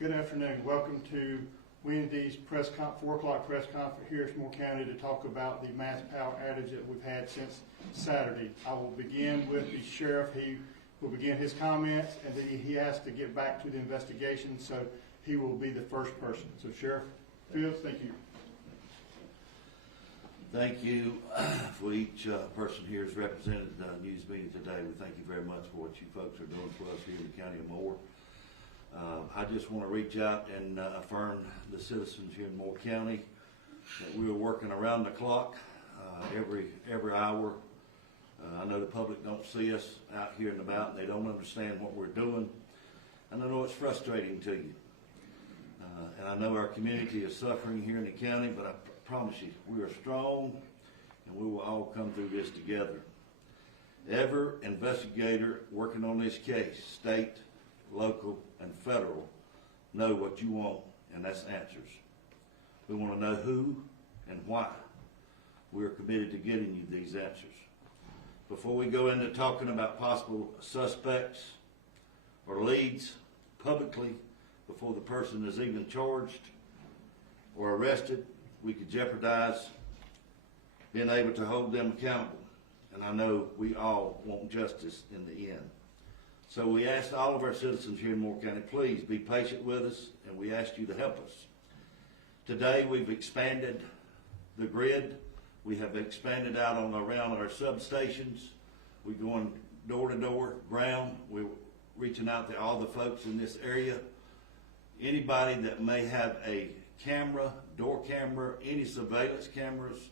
Good afternoon. Welcome to Wednesday's 4 o'clock press conference here at Moore County to talk about the mass power outage that we've had since Saturday. I will begin with the sheriff. He will begin his comments, and then he has to get back to the investigation, so he will be the first person. So Sheriff Fields, thank you. Thank you for each person here is represented in the news meeting today. We thank you very much for what you folks are doing for us here in the County of Moore. I just want to reach out and affirm the citizens here in Moore County that we are working around the clock, every hour. I know the public don't see us out here and about, and they don't understand what we're doing, and I know it's frustrating to you. And I know our community is suffering here in the county, but I promise you, we are strong, and we will all come through this together. Every investigator working on this case, state, local, and federal, know what you want, and that's answers. We want to know who and why. We are committed to getting you these answers. Before we go into talking about possible suspects or leads publicly, before the person is even charged or arrested, we could jeopardize being able to hold them accountable. And I know we all want justice in the end. So we ask all of our citizens here in Moore County, please be patient with us, and we ask you to help us. Today we've expanded the grid. We have expanded out on around our substations. We're going door to door, ground. We're reaching out to all the folks in this area. Anybody that may have a camera, door camera, any surveillance cameras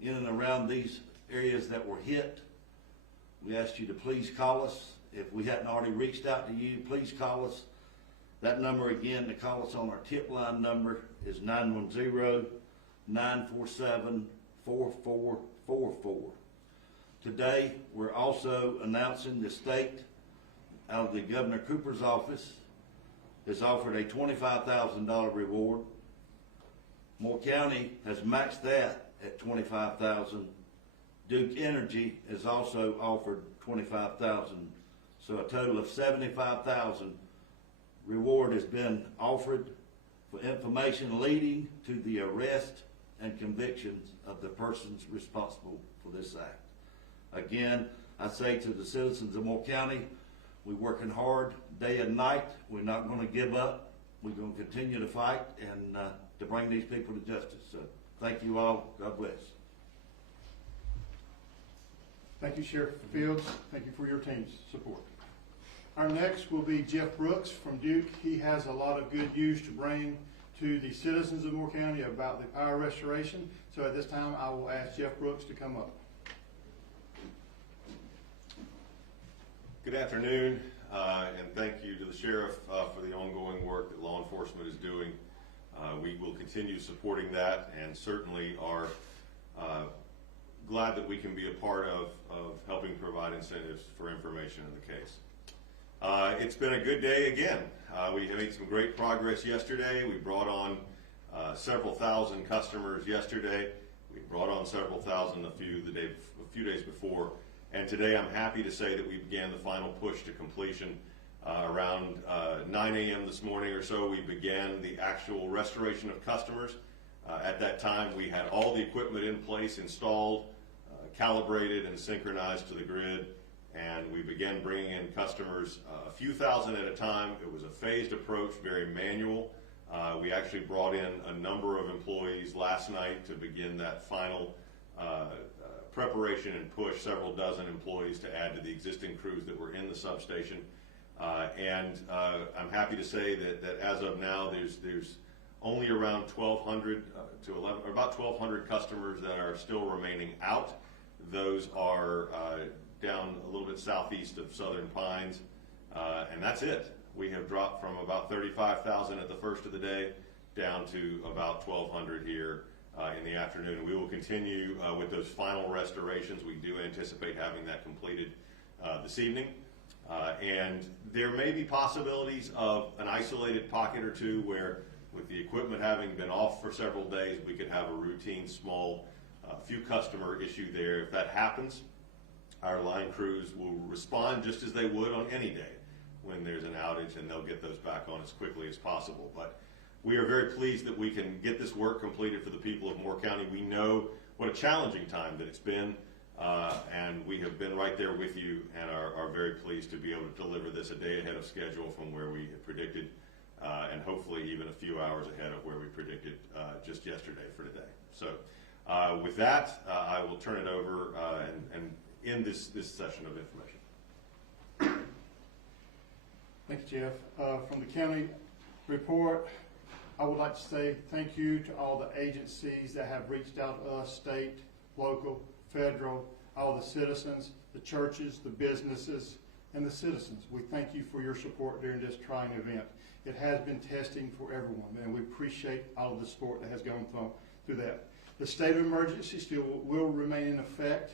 in and around these areas that were hit, we ask you to please call us. If we hadn't already reached out to you, please call us. That number again to call us on our tip line number is 910-947-4444. Today, we're also announcing the state, out of the Governor Cooper's office, has offered a $25,000 reward. Moore County has matched that at $25,000. Duke Energy has also offered $25,000. So a total of $75,000 reward has been offered for information leading to the arrest and convictions of the persons responsible for this act. Again, I say to the citizens of Moore County, we're working hard day and night. We're not going to give up. We're going to continue to fight and to bring these people to justice. So thank you all. God bless. Thank you, Sheriff Fields. Thank you for your team's support. Our next will be Jeff Brooks from Duke. He has a lot of good news to bring to the citizens of Moore County about the power restoration. So at this time, I will ask Jeff Brooks to come up. Good afternoon, and thank you to the Sheriff for the ongoing work that law enforcement is doing. We will continue supporting that, and certainly are glad that we can be a part of helping provide incentives for information in the case. It's been a good day again. We made some great progress yesterday. We brought on several thousand customers yesterday. We brought on several thousand a few days before. And today I'm happy to say that we began the final push to completion around 9 a.m. this morning or so. We began the actual restoration of customers. At that time, we had all the equipment in place, installed, calibrated, and synchronized to the grid. And we began bringing in customers a few thousand at a time. It was a phased approach, very manual. We actually brought in a number of employees last night to begin that final preparation and push, several dozen employees to add to the existing crews that were in the substation. I'm happy to say that as of now, there's only around 1,200 to 11, or about 1,200 customers that are still remaining out. Those are down a little bit southeast of Southern Pines, and that's it. We have dropped from about 35,000 at the first of the day down to about 1,200 here in the afternoon. And we will continue with those final restorations. We do anticipate having that completed this evening. And there may be possibilities of an isolated pocket or two where, with the equipment having been off for several days, we could have a routine small few customer issue there. If that happens, our line crews will respond just as they would on any day. when there's an outage, and they'll get those back on as quickly as possible. But we are very pleased that we can get this work completed for the people of Moore County. We know what a challenging time that it's been, and we have been right there with you and are very pleased to be able to deliver this a day ahead of schedule from where we had predicted, and hopefully even a few hours ahead of where we predicted just yesterday for today. So with that, I will turn it over and end this session of information. Thank you, Jeff. From the county report, I would like to say thank you to all the agencies that have reached out to us, state, local, federal, all the citizens, the churches, the businesses, and the citizens. We thank you for your support during this trying event. It has been testing for everyone, and we appreciate all of the support that has gone through that. The state of emergency still will remain in effect.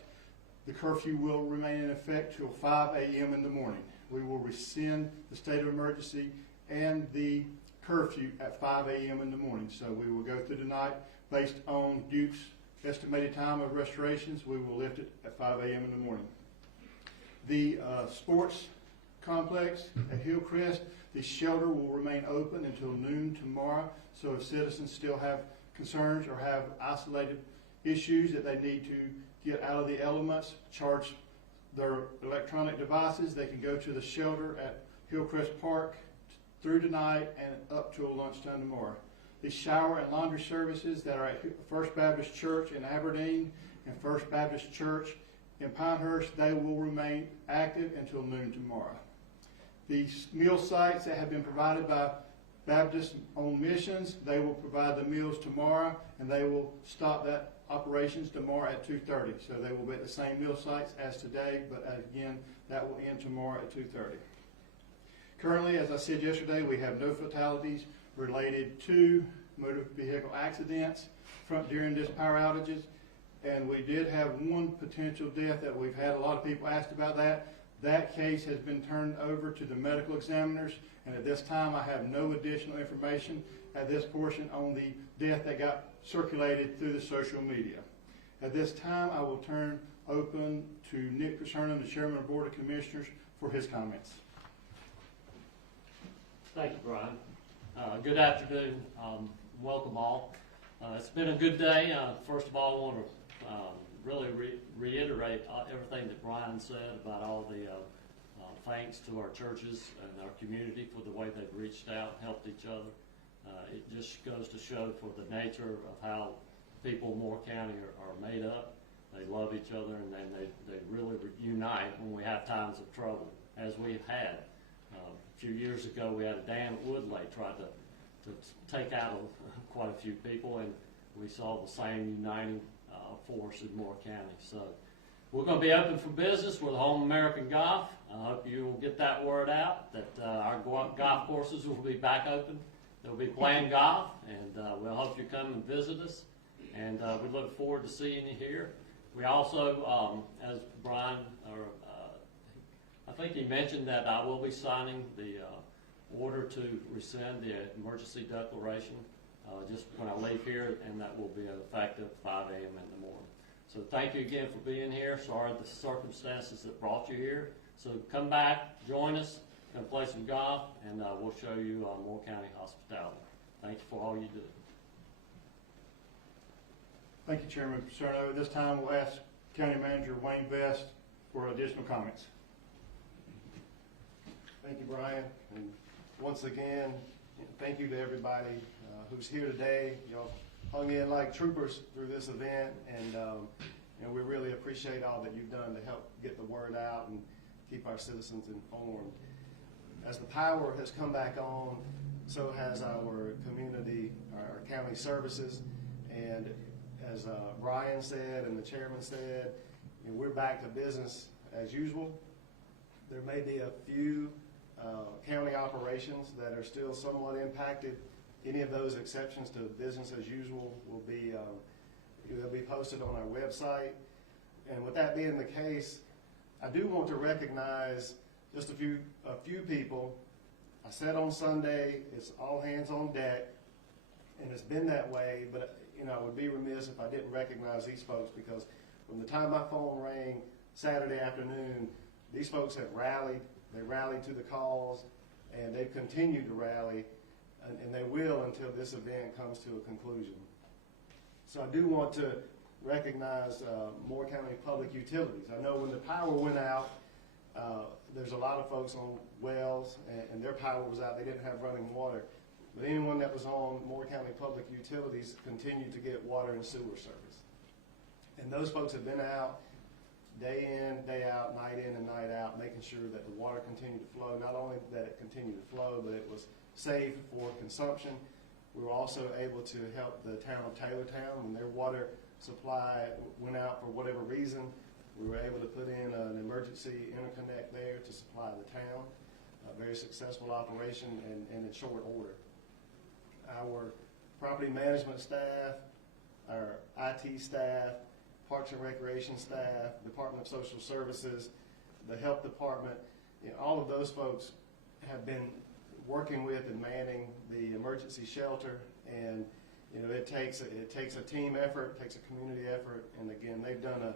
The curfew will remain in effect till 5 a.m. in the morning. We will rescind the state of emergency and the curfew at 5 a.m. in the morning. So we will go through the night based on Duke's estimated time of restorations. We will lift it at 5 a.m. in the morning. The sports complex at Hillcrest, the shelter will remain open until noon tomorrow. So if citizens still have concerns or have isolated issues that they need to get out of the elements, charge their electronic devices, they can go to the shelter at Hillcrest Park through tonight and up till lunchtime tomorrow. The shower and laundry services that are at First Baptist Church in Aberdeen and First Baptist Church in Pinehurst, they will remain active until noon tomorrow. The meal sites that have been provided by Baptist-owned missions, they will provide the meals tomorrow, and they will stop that operations tomorrow at 2:30. So they will be at the same meal sites as today, but again, that will end tomorrow at 2:30. Currently, as I said yesterday, we have no fatalities related to motor vehicle accidents during this power outages, and we did have one potential death that we've had. A lot of people asked about that. That case has been turned over to the medical examiners, and at this time I have no additional information at this portion on the death that got circulated through the social media. At this time, I will turn open to Nick Pacerno, the Chairman of the Board of Commissioners, for his comments. Thank you, Brian. Good afternoon. Welcome all. It's been a good day. First of all, I want to really reiterate everything that Brian said about all the thanks to our churches and our community for the way they've reached out and helped each other. It just goes to show for the nature of how people in Moore County are made up. They love each other, and then they really unite when we have times of trouble, as we've had. A few years ago, we had a dam at Woodley tried to take out quite a few people, and we saw the same uniting force in Moore County. So we're going to be open for business with Home American Golf. I hope you will get that word out that our golf courses will be back open. They'll be playing golf, and we'll hope you come and visit us. And we look forward to seeing you here. We also, as Brian, I think he mentioned that I will be signing the order to rescind the emergency declaration just when I leave here, and that will be effective 5 a.m. in the morning. So thank you again for being here. Sorry the circumstances that brought you here. So come back, join us, come play some golf, and we'll show you Moore County hospitality. Thank you for all you do. Thank you, Chairman Pacerno. At this time, we'll ask County Manager Wayne Best for additional comments. Thank you, Brian. And once again, thank you to everybody who's here today. Y'all hung in like troopers through this event, and we really appreciate all that you've done to help get the word out and keep our citizens informed. As the power has come back on, so has our community, our county services, and as Brian said and the chairman said, we're back to business as usual. There may be a few county operations that are still somewhat impacted. Any of those exceptions to business as usual will be they'll be posted on our website. And with that being the case, I do want to recognize just a few people. I said on Sunday it's all hands on deck, and it's been that way. But I would be remiss if I didn't recognize these folks, because from the time my phone rang Saturday afternoon, these folks have rallied They rallied to the cause, and they've continued to rally, and they will until this event comes to a conclusion. So I do want to recognize Moore County Public Utilities. I know when the power went out, there's a lot of folks on wells, and their power was out. They didn't have running water. But anyone that was on Moore County Public Utilities continued to get water and sewer service. And those folks have been out day in, day out, night in and night out, making sure that the water continued to flow. Not only that it continued to flow, but it was safe for consumption. We were also able to help the town of Taylortown when their water supply went out for whatever reason. We were able to put in an emergency interconnect there to supply the town. A very successful operation and in short order. Our property management staff, our IT staff, Parks and Recreation staff, Department of Social Services, the Health Department, all of those folks have been working with and manning the emergency shelter, and it takes a team effort, it takes a community effort, and again, they've done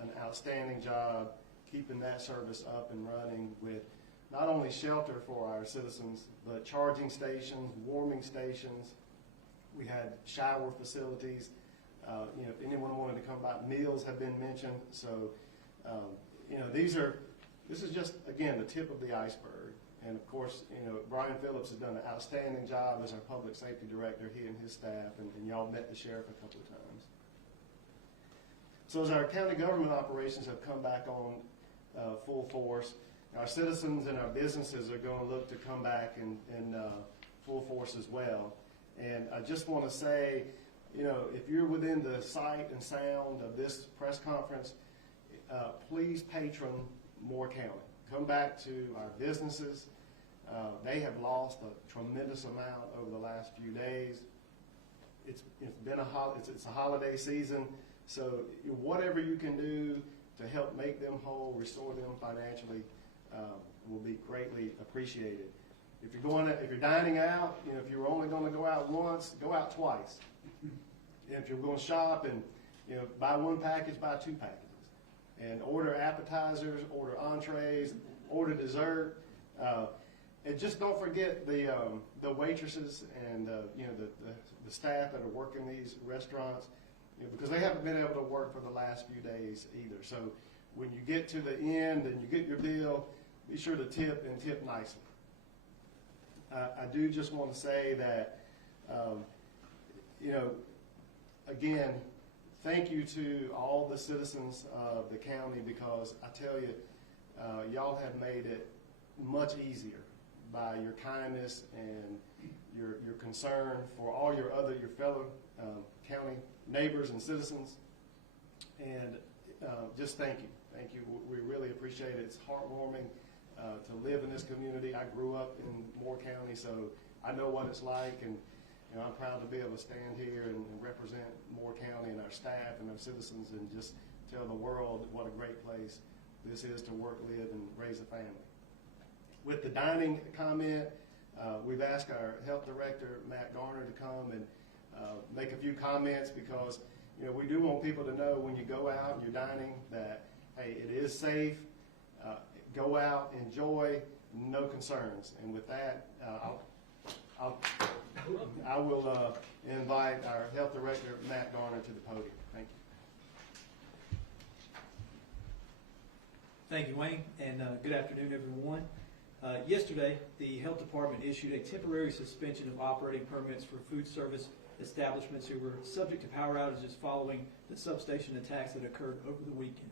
an outstanding job keeping that service up and running with not only shelter for our citizens, but charging stations, warming stations. We had shower facilities. If anyone wanted to come by, meals have been mentioned. So, this is just, again, the tip of the iceberg. And of course, Brian Phillips has done an outstanding job as our public safety director, he and his staff, and y'all met the sheriff a couple of times. So as our county government operations have come back on full force, our citizens and our businesses are going to look to come back in full force as well. And I just want to say, if you're within the sight and sound of this press conference, please patron Moore County. Come back to our businesses. They have lost a tremendous amount over the last few days. It's been it's a holiday season, so whatever you can do to help make them whole, restore them financially, will be greatly appreciated. If you're dining out, if you're only going to go out once, go out twice. If you're going to shop and buy one package, buy two packages, and order appetizers, order entrees, order dessert, and just don't forget the waitresses and the staff that are working these restaurants, because they haven't been able to work for the last few days either. So when you get to the end and you get your bill, be sure to tip and tip nicely. I do just want to say that, again, thank you to all the citizens of the county, because I tell you, y'all have made it much easier by your kindness and your concern for all your fellow county neighbors and citizens. And just thank you. Thank you. We really appreciate it. It's heartwarming to live in this community. I grew up in Moore County, so I know what it's like, and I'm proud to be able to stand here and represent Moore County and our staff and our citizens, and just tell the world what a great place this is to work, live, and raise a family. With the dining comment, we've asked our health director, Matt Garner, to come and make a few comments, because we do want people to know when you go out and you're dining that, hey, it is safe. Go out, enjoy, no concerns. And with that, I will invite our health director, Matt Garner, to the podium. Thank you. Thank you, Wayne, and good afternoon, everyone. Yesterday, the Health Department issued a temporary suspension of operating permits for food service establishments who were subject to power outages following the substation attacks that occurred over the weekend.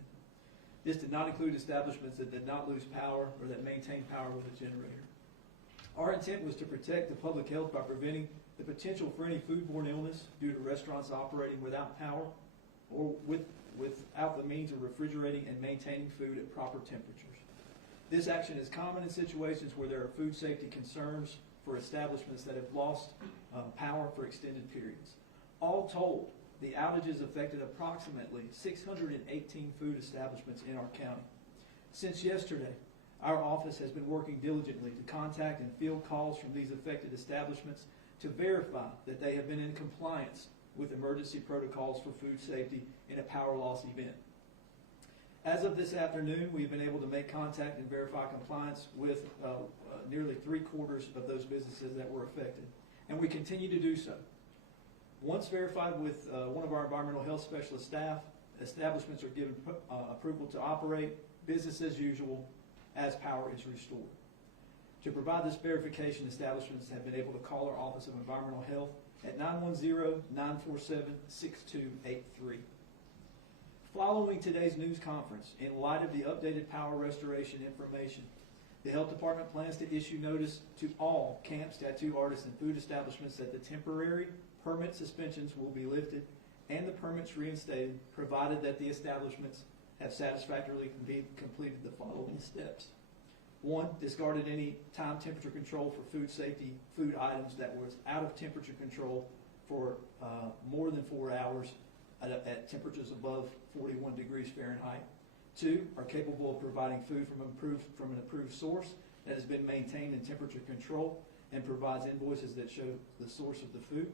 This did not include establishments that did not lose power or that maintained power with a generator. Our intent was to protect the public health by preventing the potential for any foodborne illness due to restaurants operating without power or without the means of refrigerating and maintaining food at proper temperatures. This action is common in situations where there are food safety concerns for establishments that have lost power for extended periods. All told, the outages affected approximately 618 food establishments in our county. Since yesterday, our office has been working diligently to contact and field calls from these affected establishments to verify that they have been in compliance with emergency protocols for food safety in a power loss event. As of this afternoon, we've been able to make contact and verify compliance with nearly 3/4 of those businesses that were affected, and we continue to do so. Once verified with one of our environmental health specialist staff, establishments are given approval to operate business as usual as power is restored. To provide this verification, establishments have been able to call our Office of Environmental Health at 910-947-6283. Following today's news conference, in light of the updated power restoration information, the Health Department plans to issue notice to all camps, tattoo artists, and food establishments that the temporary permit suspensions will be lifted and the permits reinstated, provided that the establishments have satisfactorily completed the following steps. 1, discarded any time temperature control for food safety food items that was out of temperature control for more than 4 hours at temperatures above 41 degrees Fahrenheit. 2, are capable of providing food from an approved source that has been maintained in temperature control and provides invoices that show the source of the food.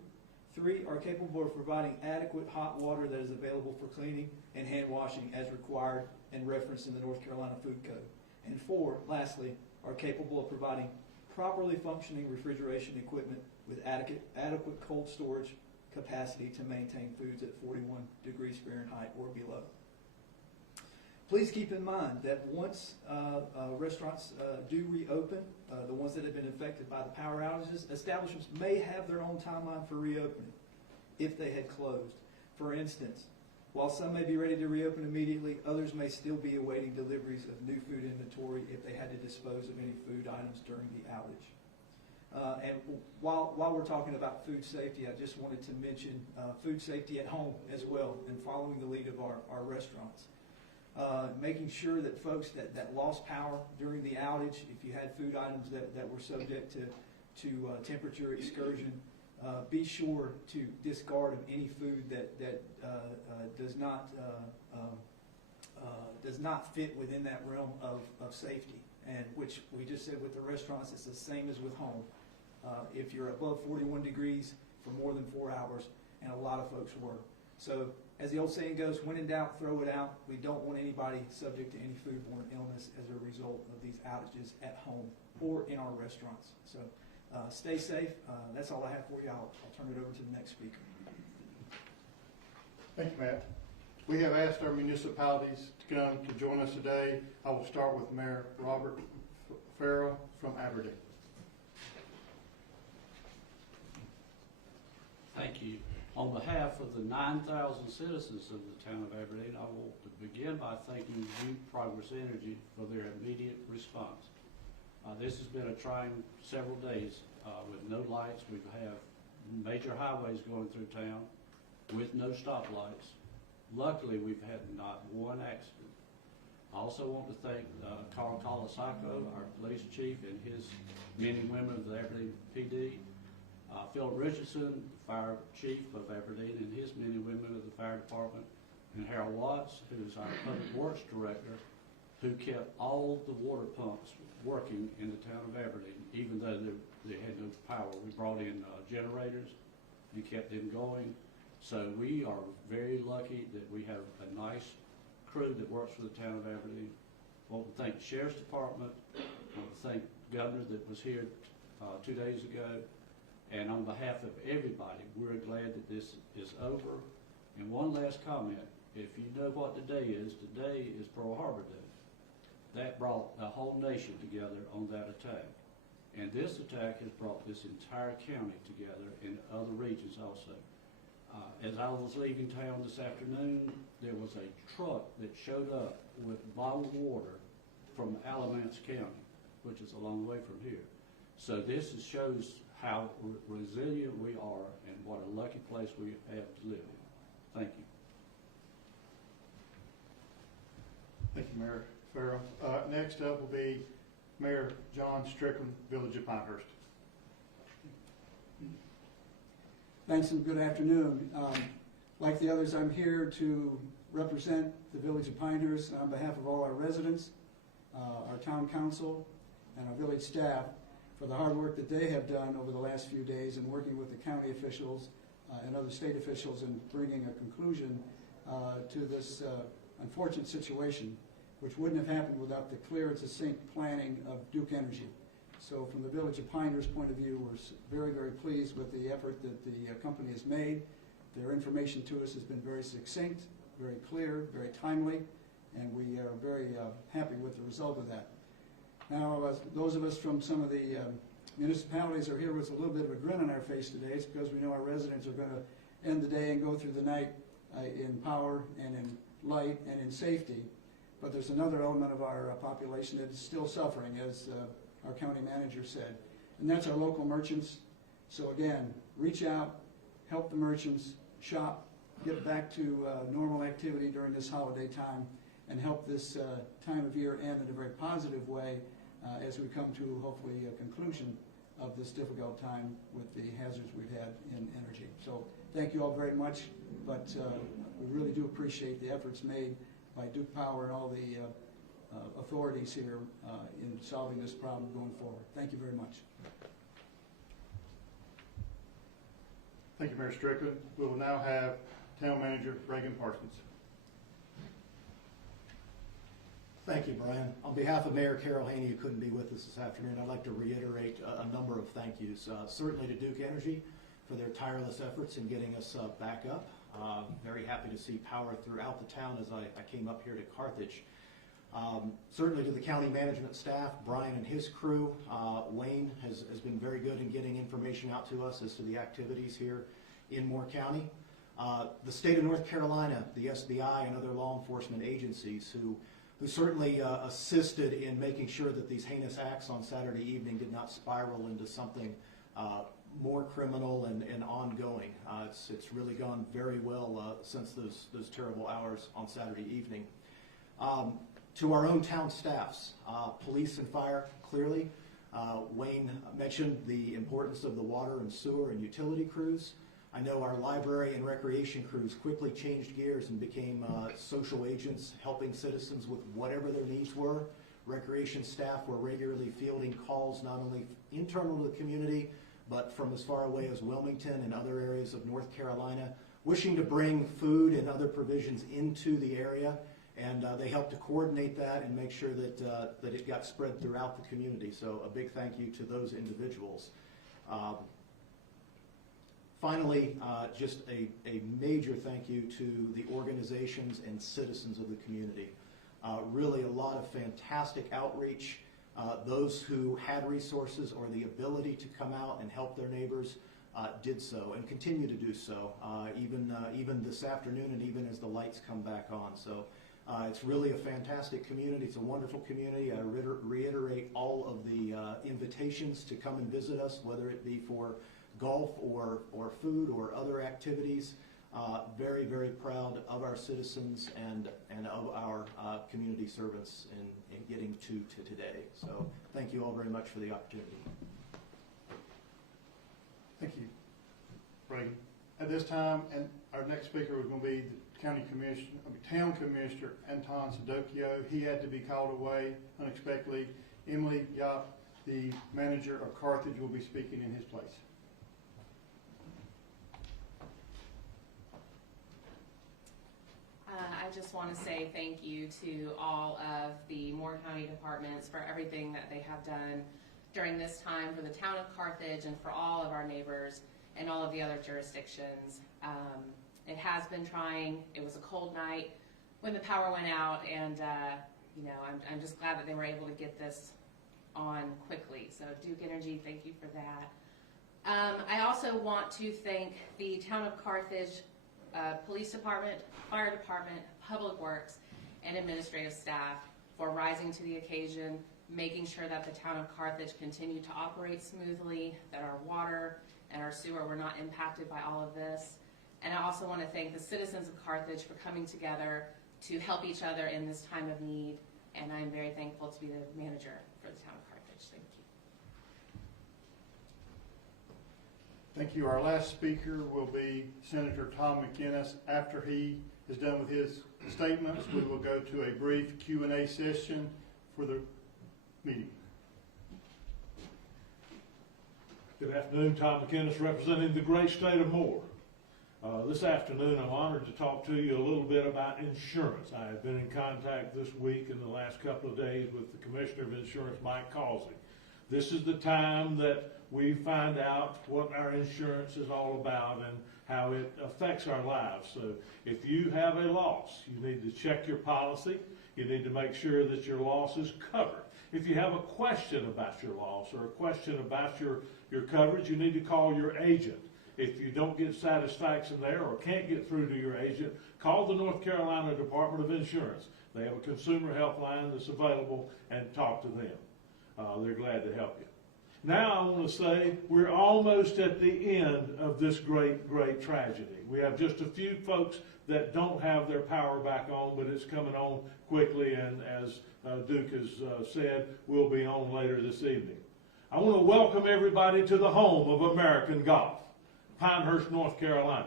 3, are capable of providing adequate hot water that is available for cleaning and hand washing as required and referenced in the North Carolina Food Code. And 4, lastly, are capable of providing properly functioning refrigeration equipment with adequate cold storage capacity to maintain foods at 41 degrees Fahrenheit or below. Please keep in mind that once restaurants do reopen, the ones that have been affected by the power outages, establishments may have their own timeline for reopening if they had closed. For instance, while some may be ready to reopen immediately, others may still be awaiting deliveries of new food inventory if they had to dispose of any food items during the outage. And while we're talking about food safety, I just wanted to mention food safety at home as well, and following the lead of our restaurants. Making sure that folks that lost power during the outage, if you had food items that were subject to temperature excursion, be sure to discard of any food that does not fit within that realm of safety, and which we just said with the restaurants, it's the same as with home. If you're above 41 degrees for more than 4 hours, and a lot of folks were. So as the old saying goes, when in doubt, throw it out. We don't want anybody subject to any foodborne illness as a result of these outages at home or in our restaurants. So stay safe. That's all I have for you. I'll turn it over to the next speaker. Thank you, Matt. We have asked our municipalities to come to join us today. I will start with Mayor Robert Farrell from Aberdeen. Thank you. On behalf of the 9,000 citizens of the town of Aberdeen, I want to begin by thanking Duke Progress Energy for their immediate response. This has been a trying several days with no lights. We have major highways going through town with no stoplights. Luckily, we've had not one accident. I also want to thank Carl Colasaco, our police chief, and his men and women of the Aberdeen PD. Phil Richardson, fire chief of Aberdeen, and his men and women of the fire department, and Harold Watts, who's our public works director, who kept all the water pumps working in the town of Aberdeen, even though they had no power. We brought in generators and kept them going. So we are very lucky that we have a nice crew that works for the town of Aberdeen. I want to thank the Sheriff's Department. I want to thank the governor that was here 2 days ago. And on behalf of everybody, we're glad that this is over. And one last comment, if you know what today is Pearl Harbor Day. That brought the whole nation together on that attack. And this attack has brought this entire county together in other regions also. As I was leaving town this afternoon, there was a truck that showed up with bottled water from Alamance County, which is a long way from here. So this shows how resilient we are and what a lucky place we have to live in. Thank you. Thank you, Mayor Farrell. Next up will be Mayor John Strickland, Village of Pinehurst. Thanks and good afternoon. Like the others, I'm here to represent the Village of Pinehurst on behalf of all our residents, our town council, and our village staff for the hard work that they have done over the last few days in working with the county officials and other state officials in bringing a conclusion to this unfortunate situation, which wouldn't have happened without the clear and succinct planning of Duke Energy. So from the Village of Pinehurst point of view, we're very, very pleased with the effort that the company has made. Their information to us has been very succinct, very clear, very timely, and we are very happy with the result of that. Now, those of us from some of the municipalities are here with a little bit of a grin on our face today. It's because we know our residents are going to end the day and go through the night in power and in light and in safety. But there's another element of our population that is still suffering, as our county manager said, and that's our local merchants. So again, reach out, help the merchants shop, get back to normal activity during this holiday time, and help this time of year end in a very positive way as we come to hopefully a conclusion of this difficult time with the hazards we've had in energy. So thank you all very much, but we really do appreciate the efforts made by Duke Power and all the authorities here in solving this problem going forward. Thank you very much. Thank you, Mayor Strickland. We will now have Town Manager Reagan Parsons. Thank you, Brian. On behalf of Mayor Carol Haney, who couldn't be with us this afternoon, I'd like to reiterate a number of thank yous. Certainly to Duke Energy for their tireless efforts in getting us back up. Very happy to see power throughout the town as I came up here to Carthage. Certainly to the county management staff, Brian and his crew. Wayne has been very good in getting information out to us as to the activities here in Moore County. The state of North Carolina, the SBI, and other law enforcement agencies who certainly assisted in making sure that these heinous acts on Saturday evening did not spiral into something more criminal and ongoing. It's really gone very well since those terrible hours on Saturday evening. To our own town staffs, police and fire, clearly. Wayne mentioned the importance of the water and sewer and utility crews. I know our library and recreation crews quickly changed gears and became social agents, helping citizens with whatever their needs were. Recreation staff were regularly fielding calls not only internal to the community, but from as far away as Wilmington and other areas of North Carolina, wishing to bring food and other provisions into the area. And they helped to coordinate that and make sure that it got spread throughout the community. So a big thank you to those individuals. Finally, just a major thank you to the organizations and citizens of the community. Really a lot of fantastic outreach. Those who had resources or the ability to come out and help their neighbors did so and continue to do so, even this afternoon and even as the lights come back on. So it's really a fantastic community. It's a wonderful community. I reiterate all of the invitations to come and visit us, whether it be for golf or food or other activities. Very, very proud of our citizens and of our community servants in getting to today. So thank you all very much for the opportunity. Thank you, Reagan. At this time, and our next speaker was going to be the Town Commissioner Anton Sedocchio. He had to be called away unexpectedly. Emily Yap, the manager of Carthage, will be speaking in his place. I just want to say thank you to all of the Moore County departments for everything that they have done during this time for the town of Carthage and for all of our neighbors and all of the other jurisdictions. It has been trying. It was a cold night when the power went out, and you know, I'm just glad that they were able to get this on quickly. So Duke Energy, thank you for that. I also want to thank the town of Carthage Police Department, Fire Department, Public Works, and administrative staff for rising to the occasion, making sure that the town of Carthage continued to operate smoothly, that our water and our sewer were not impacted by all of this. And I also want to thank the citizens of Carthage for coming together to help each other in this time of need. And I'm very thankful to be the manager for the town of Carthage. Thank you. Thank you. Our last speaker will be Senator Tom McInnes. After he is done with his statements, we will go to a brief Q&A session for the meeting. Good afternoon, Tom McInnes representing the great state of Moore. This afternoon, I'm honored to talk to you a little bit about insurance. I have been in contact this week and the last couple of days with the Commissioner of Insurance, Mike Causey. This is the time that we find out what our insurance is all about and how it affects our lives. So if you have a loss, you need to check your policy. You need to make sure that your loss is covered. If you have a question about your loss or a question about your coverage, you need to call your agent. If you don't get satisfaction there or can't get through to your agent, call the North Carolina Department of Insurance. They have a consumer helpline that's available, and talk to them. They're glad to help you. Now I want to say we're almost at the end of this great, great tragedy. We have just a few folks that don't have their power back on, but it's coming on quickly, and as Duke has said, we'll be on later this evening. I want to welcome everybody to the home of American golf, Pinehurst, North Carolina.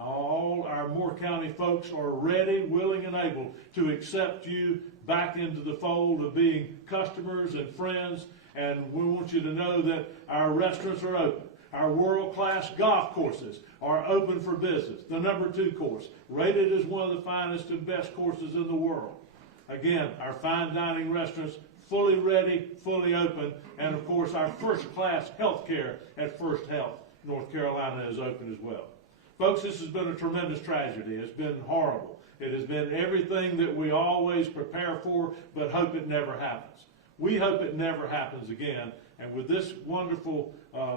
All our Moore County folks are ready, willing, and able to accept you back into the fold of being customers and friends, and we want you to know that our restaurants are open. Our world-class golf courses are open for business. The number 2 course, rated as one of the finest and best courses in the world. Again, our fine dining restaurants fully ready, fully open, and of course our first-class health care at First Health North Carolina is open as well. Folks, this has been a tremendous tragedy. It's been horrible. It has been everything that we always prepare for, but hope it never happens. We hope it never happens again. And with this wonderful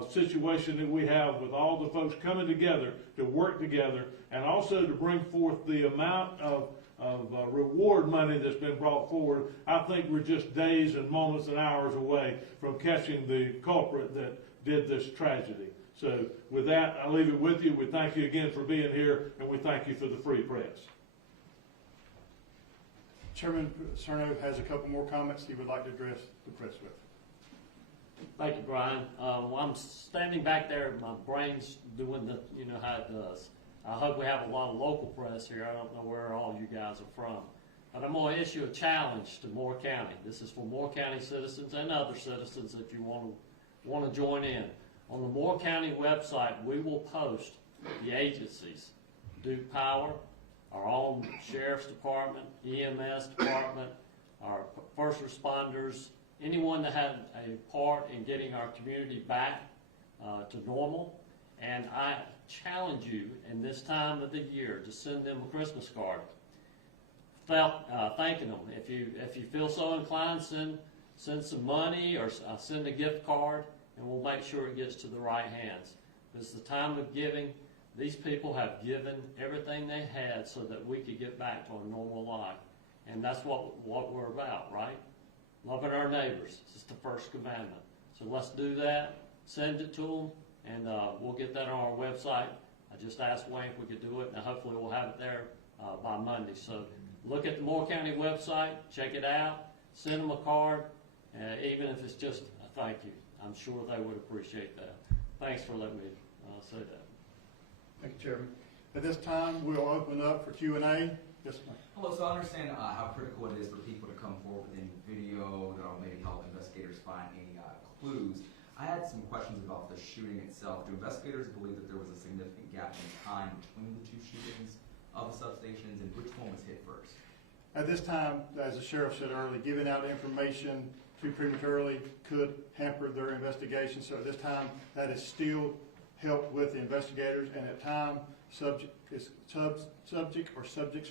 situation that we have with all the folks coming together to work together, and also to bring forth the amount of reward money that's been brought forward, I think we're just days and moments and hours away from catching the culprit that did this tragedy. So with that, I'll leave it with you. We thank you again for being here, and we thank you for the free press. Chairman Cerno has a couple more comments he would like to address the press with. Thank you, Brian. While I'm standing back there, my brain's doing the, you know how it does. I hope we have a lot of local press here. I don't know where all you guys are from. But I'm going to issue a challenge to Moore County. This is for Moore County citizens and other citizens that you want to join in. On the Moore County website, we will post the agencies, Duke Power, our own Sheriff's Department, EMS Department, our first responders, anyone that had a part in getting our community back to normal. And I challenge you in this time of the year to send them a Christmas card thanking them. If you feel so inclined, send some money or send a gift card, and we'll make sure it gets to the right hands. This is the time of giving. These people have given everything they had so that we could get back to a normal life. And that's what we're about, right? Loving our neighbors. This is the first commandment. So let's do that. Send it to them, and we'll get that on our website. I just asked Wayne if we could do it, and hopefully we'll have it there by Monday. So look at the Moore County website, check it out, send them a card, even if it's just a thank you. I'm sure they would appreciate that. Thanks for letting me say that. Thank you, Chairman. At this time, we'll open up for Q&A. Yes, ma'am. Hello, so I understand how critical it is for people to come forward with any video that will maybe help investigators find any clues. I had some questions about the shooting itself. Do investigators believe that there was a significant gap in time between the 2 shootings of the substations, and which one was hit first? At this time, as the sheriff said earlier, giving out information too prematurely could hamper their investigation. So at this time, that is still help with the investigators, and at time subjects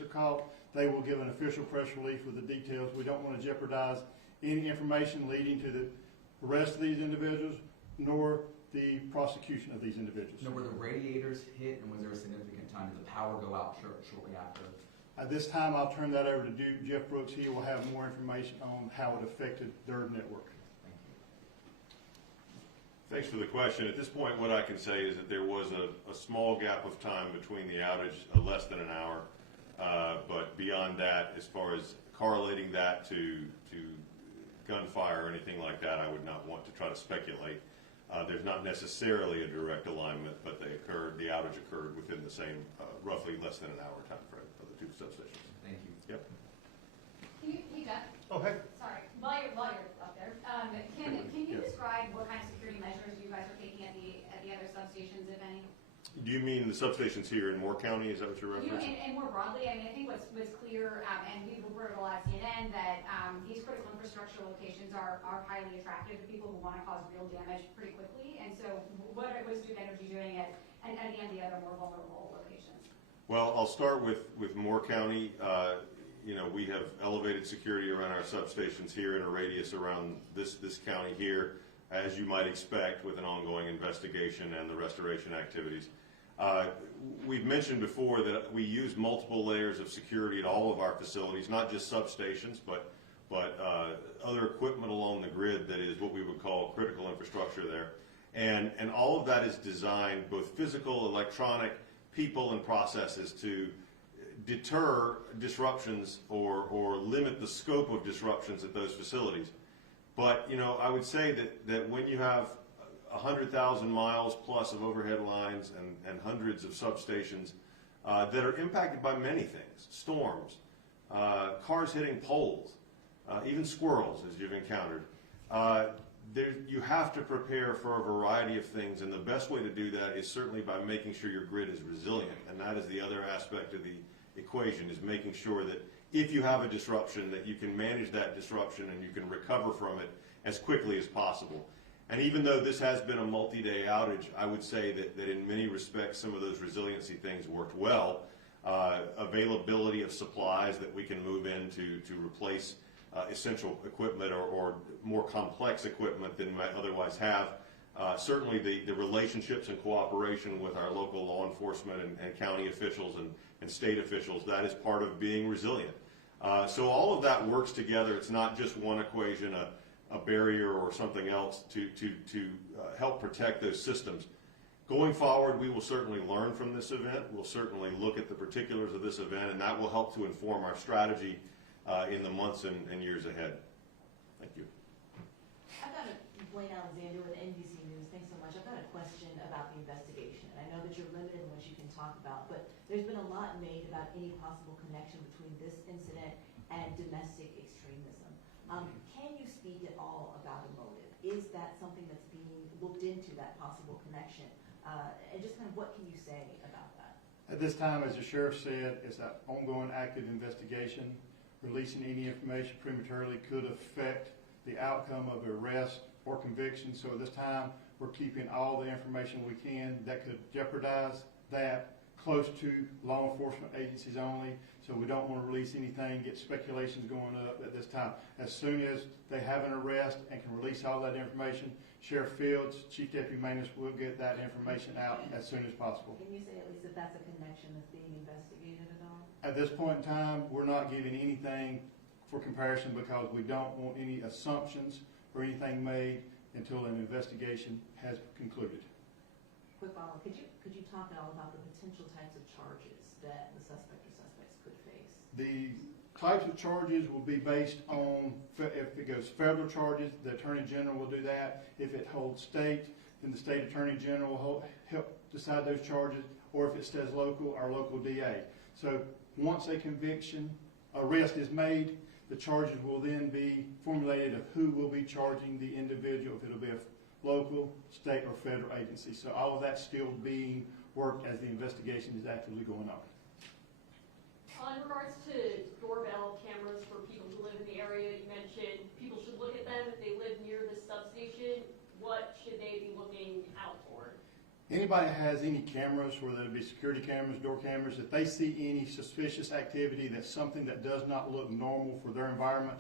are called, they will give an official press release with the details. We don't want to jeopardize any information leading to the arrest of these individuals, nor the prosecution of these individuals. Now, were the radiators hit, and was there a significant time? Did the power go out shortly after? At this time, I'll turn that over to Jeff Brooks. He will have more information on how it affected their network. Thank you. Thanks for the question. At this point, what I can say is that there was a small gap of time between the outage, less than an hour. But beyond that, as far as correlating that to gunfire or anything like that, I would not want to try to speculate. There's not necessarily a direct alignment, but the outage occurred within the same, roughly less than an hour time frame for the 2 substations. Thank you. Yep. Hey, Jeff. Oh, hey. Sorry. While you're up there, can you describe what kind of security measures you guys are taking at the other substations, if any? Do you mean the substations here in Moore County? Is that what you're You know, referencing? and more broadly, I mean, I think what's clear, and we've reported a lot at CNN, that these critical infrastructure locations are highly attractive to people who want to cause real damage pretty quickly. And so what was Duke Energy doing at any of the other more vulnerable locations? Well, I'll start with Moore County. You know, we have elevated security around our substations here in a radius around this county here, as you might expect with an ongoing investigation and the restoration activities. We've mentioned before that we use multiple layers of security at all of our facilities, not just substations, but other equipment along the grid that is what we would call critical infrastructure there. And all of that is designed, both physical, electronic, people, and processes, to deter disruptions or limit the scope of disruptions at those facilities. But, you know, I would say that when you have 100,000 miles plus of overhead lines and hundreds of substations that are impacted by many things, storms, cars hitting poles, even squirrels, as you've encountered, you have to prepare for a variety of things, and the best way to do that is certainly by making sure your grid is resilient, and that is the other aspect of the equation, is making sure that if you have a disruption, that you can manage that disruption and you can recover from it as quickly as possible. And even though this has been a multi-day outage, I would say that in many respects some of those resiliency things worked well. Availability of supplies that we can move in to replace essential equipment or more complex equipment than we might otherwise have. Certainly the relationships and cooperation with our local law enforcement and county officials and state officials, that is part of being resilient. So all of that works together. It's not just one equation, a barrier or something else to help protect those systems. Going forward, we will certainly learn from this event. We'll certainly look at the particulars of this event, and that will help to inform our strategy in the months and years ahead. Thank you. I've got Blaine Alexander with NBC News. Thanks so much. I've got a question about the investigation. I know that you're limited in what you can talk about, but there's been a lot made about any possible connection between this incident and domestic extremism. Can you speak at all about a motive? Is that something that's being looked into, that possible connection? And just kind of what can you say about that? At this time, as the sheriff said, it's an ongoing active investigation. Releasing any information prematurely could affect the outcome of arrest or conviction. So at this time, we're keeping all the information we can that could jeopardize that close to law enforcement agencies only. So we don't want to release anything, get speculations going up at this time. As soon as they have an arrest and can release all that information, Sheriff Fields, Chief Deputy Manus will get that information out as soon as possible. Can you say at least if that's a connection that's being investigated at all? At this point in time, we're not giving anything for comparison because we don't want any assumptions or anything made until an investigation has concluded. Quick follow-up. Could you talk at all about the potential types of charges that the suspect or suspects could face? The types of charges will be based on, if it goes federal charges, the Attorney General will do that. If it holds state, then the State Attorney General will help decide those charges, or if it stays local, our local DA. So once a arrest is made, the charges will then be formulated of who will be charging the individual, if it'll be a local, state, or federal agency. So all of that's still being worked as the investigation is actively going on. In regards to doorbell cameras for people who live in the area, you mentioned people should look at them if they live near the substation. What should they be looking out for? Anybody that has any cameras, whether it be security cameras, door cameras, if they see any suspicious activity that's something that does not look normal for their environment,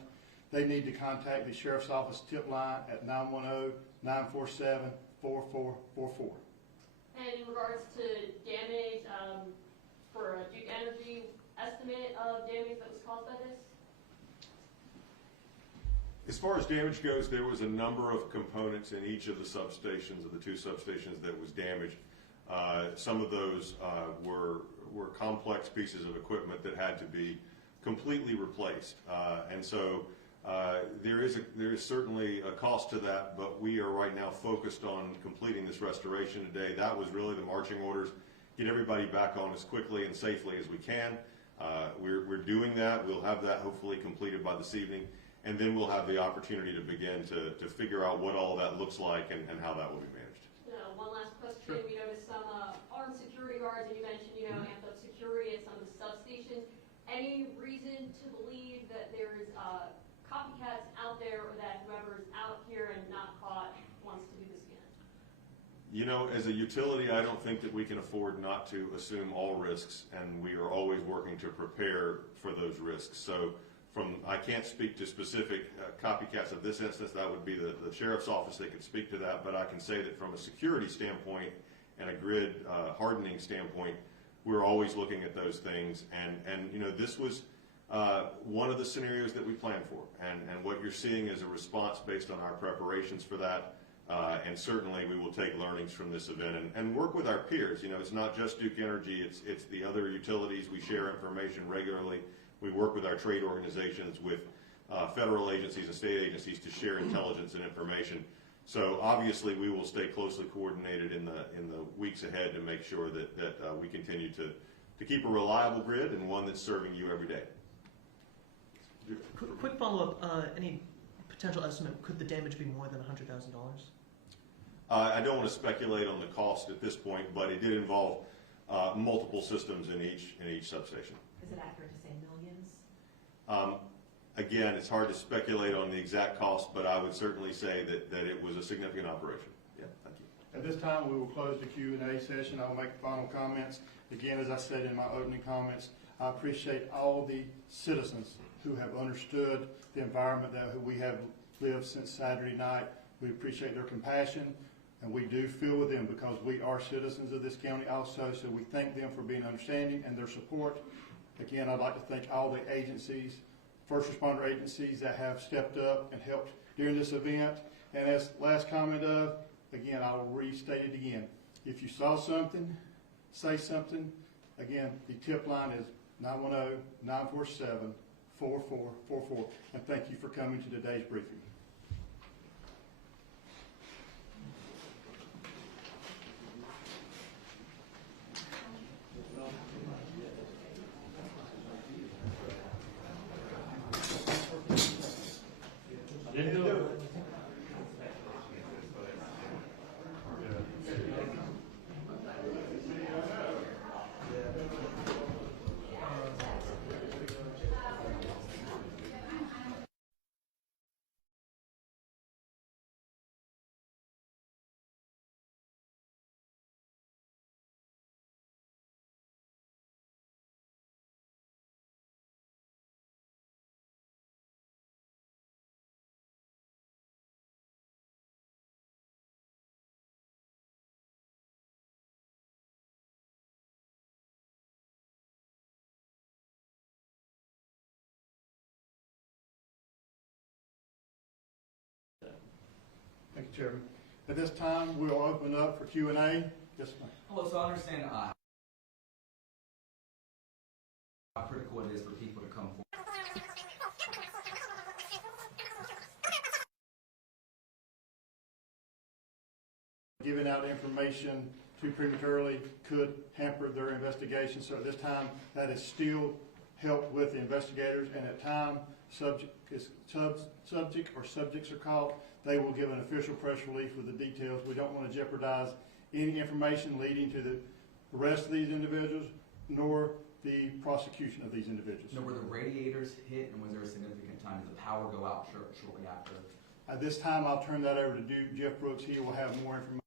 they need to contact the Sheriff's Office tip line at 910-947-4444. And in regards to damage, for a Duke Energy estimate of damage that was caused by this? As far as damage goes, there was a number of components in each of the substations, of the two substations, that was damaged. Some of those were complex pieces of equipment that had to be completely replaced. And so there is certainly a cost to that, but we are right now focused on completing this restoration today. That was really the marching orders. Get everybody back on as quickly and safely as we can. We're doing that. We'll have that hopefully completed by this evening, and then we'll have the opportunity to begin to figure out what all that looks like and how that will be managed. One last question. Sure. We noticed some armed on security guards, and you mentioned, amped up security at some of the substations. Any reason to believe that there's copycats out there, or that whoever's out here and not caught wants to do this again? As a utility, I don't think that we can afford not to assume all risks, and we are always working to prepare for those risks. So I can't speak to specific copycats of this instance. That would be the sheriff's office that could speak to that, but I can say that from a security standpoint and a grid hardening standpoint, we're always looking at those things. And this was one of the scenarios that we planned for, and what you're seeing is a response based on our preparations for that. And certainly we will take learnings from this event and work with our peers. It's not just Duke Energy, it's the other utilities. We share information regularly. We work with our trade organizations, with federal agencies and state agencies to share intelligence and information. So obviously we will stay closely coordinated in the weeks ahead to make sure that we continue to keep a reliable grid and one that's serving you every day. Quick follow-up, any potential estimate, could the damage be more than $100,000? I don't want to speculate on the cost at this point, but it did involve multiple systems in each substation. Is it accurate to say millions? Again, it's hard to speculate on the exact cost, but I would certainly say that it was a significant operation. Yeah, thank you. At this time, we will close the Q&A session. I'll make final comments. Again, as I said in my opening comments, I appreciate all the citizens who have understood the environment that we have lived since Saturday night. We appreciate their compassion, and we do feel with them because we are citizens of this county also, so we thank them for being understanding and their support. Again, I'd like to thank all the agencies, first responder agencies that have stepped up and helped during this event. And as last comment of, again, I will restate it again. If you saw something, say something. Again, the tip line is 910-947-4444. And thank you for coming to today's briefing. Didn't do it. Thank you, Chairman. At this time, we'll open up for Q&A. Yes, ma'am. Hello, so I understand how critical it is for people to come forward. Giving out information too prematurely could hamper their investigation. So at this time, that is still helped with the investigators, and at time subjects are called, they will give an official press release with the details. We don't want to jeopardize any information leading to the arrest of these individuals, nor the prosecution of these individuals. Now, were the radiators hit, and was there a significant time? Did the power go out shortly after? At this time, I'll turn that over to Jeff Brooks. He will have more information.